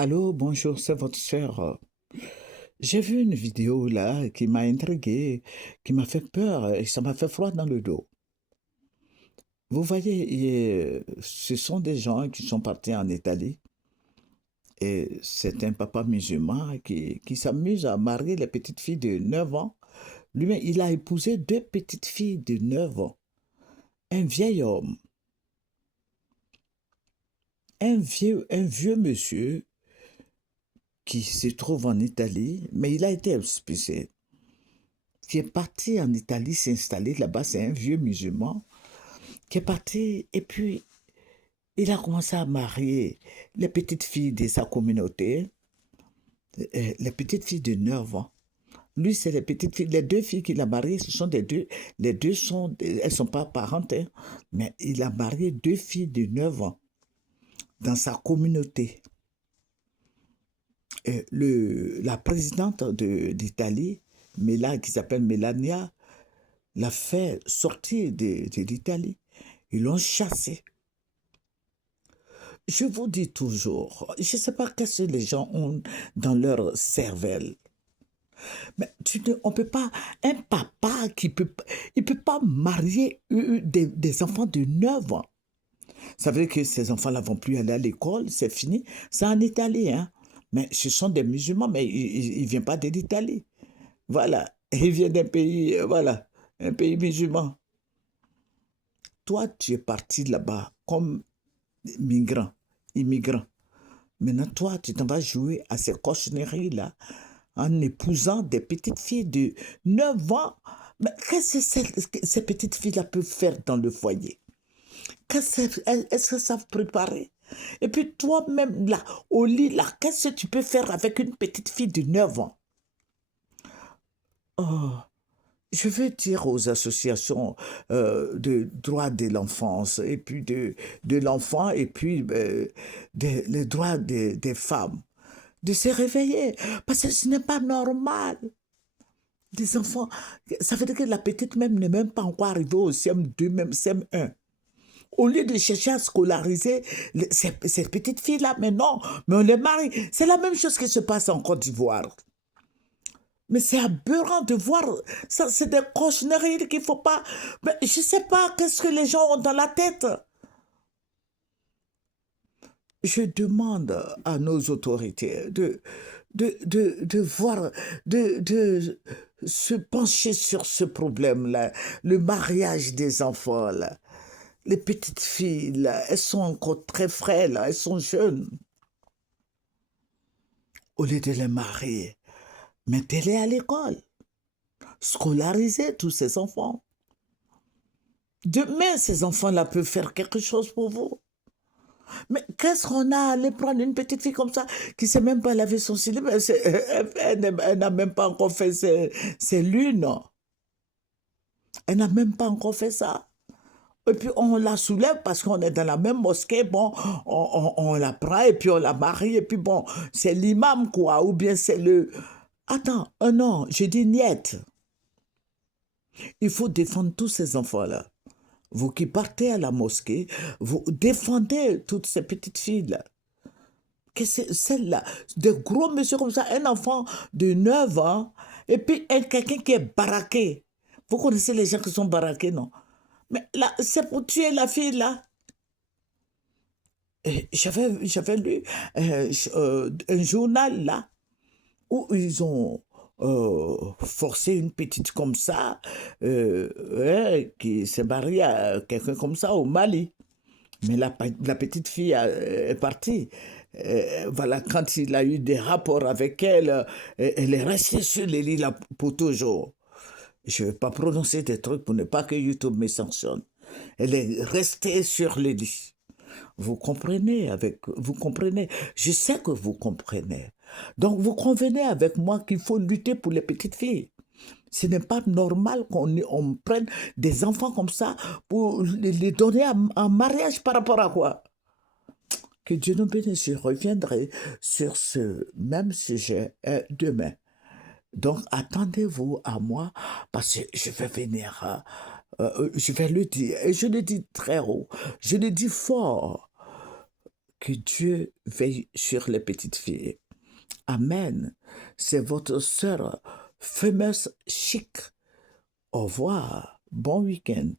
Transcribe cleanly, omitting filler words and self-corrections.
Allô, bonjour, c'est votre sœur. J'ai vu une vidéo là qui m'a intrigué, qui m'a fait peur et ça m'a fait froid dans le dos. Vous voyez, ce sont des gens qui sont partis en Italie et c'est un papa musulman qui s'amuse à marier les petites filles de 9 ans. Lui, il a épousé deux petites filles de 9 ans. Un vieil homme, un vieux monsieur qui se trouve en Italie, mais il a été expulsé, qui est parti en Italie s'installer là-bas, c'est un vieux musulman, qui est parti et puis il a commencé à marier les petites filles de sa communauté, les petites filles de 9 ans. Lui, c'est les petites filles, les deux filles qu'il a mariées, ce sont des deux, les deux sont, elles sont pas parentes, hein, mais il a marié deux filles de 9 ans dans sa communauté. La présidente d'Italie, qui s'appelle Melania, l'a fait sortir de l'Italie. Ils l'ont chassé. Je vous dis toujours, je ne sais pas qu'est-ce que les gens ont dans leur cervelle. Mais on ne peut pas, un papa il peut pas marier des enfants de 9 ans. Ça veut dire que ces enfants-là vont plus aller à l'école, c'est fini. C'est en Italie, hein. Mais ce sont des musulmans, mais ils ne viennent pas de l'Italie. Voilà. Ils viennent d'un pays, voilà, un pays musulman. Toi, tu es parti là-bas comme migrant, immigrant. Maintenant, toi, tu t'en vas jouer à ces cochonneries-là en épousant des petites filles de 9 ans. Mais qu'est-ce que ces petites filles-là peuvent faire dans le foyer? Est-ce que savent préparer? Et puis toi-même, là, au lit, là, qu'est-ce que tu peux faire avec une petite fille de 9 ans? Oh, je veux dire aux associations de droits de l'enfance et puis de l'enfant et puis les droits des femmes de se réveiller parce que ce n'est pas normal. Des enfants, ça veut dire que la petite même n'est même pas encore arrivée au CM2, même CM1. Au lieu de chercher à scolariser ces petites filles-là, mais non, mais on les marie. C'est la même chose qui se passe en Côte d'Ivoire. Mais c'est aberrant de voir ça, c'est des cochonneries qu'il ne faut pas. Mais je ne sais pas qu'est-ce que les gens ont dans la tête. Je demande à nos autorités de voir, de se pencher sur ce problème-là, le mariage des enfants, là. Les petites filles, là, elles sont encore très frêles, là, elles sont jeunes. Au lieu de les marier, mettez-les à l'école, scolarisez tous ces enfants. Demain, ces enfants-là peuvent faire quelque chose pour vous. Mais qu'est-ce qu'on a à aller prendre une petite fille comme ça qui ne sait même pas laver son slip? Elle n'a même pas encore fait ses lunes. Elle n'a même pas encore fait ça. Et puis on la soulève parce qu'on est dans la même mosquée. Bon, on la prend et puis on la marie. Et puis bon, c'est l'imam quoi. Ou bien c'est le... Attends, non, je dis niet. Il faut défendre tous ces enfants-là. Vous qui partez à la mosquée, vous défendez toutes ces petites filles-là. Que c'est celle-là, de gros monsieur comme ça, un enfant de 9 ans, et puis quelqu'un qui est baraqué. Vous connaissez les gens qui sont baraqués, non? Mais là, c'est pour tuer la fille, là. Et j'avais lu un journal, là, où ils ont forcé une petite comme ça, qui s'est mariée à quelqu'un comme ça au Mali. Mais la petite fille est partie. Voilà, quand il a eu des rapports avec elle, elle est restée sur les lits là pour toujours. Je ne vais pas prononcer des trucs pour ne pas que YouTube me sanctionne. Elle est restée sur les lits. Vous comprenez. Je sais que vous comprenez. Donc vous convenez avec moi qu'il faut lutter pour les petites filles. Ce n'est pas normal qu'on prenne des enfants comme ça pour les donner en mariage par rapport à quoi? Que Dieu nous bénisse. Je reviendrai sur ce même sujet demain. Donc attendez-vous à moi parce que je vais venir, je vais le dire et je le dis très haut, je le dis fort. Que Dieu veille sur les petites filles. Amen. C'est votre sœur Fameuse Chic. Au revoir. Bon week-end.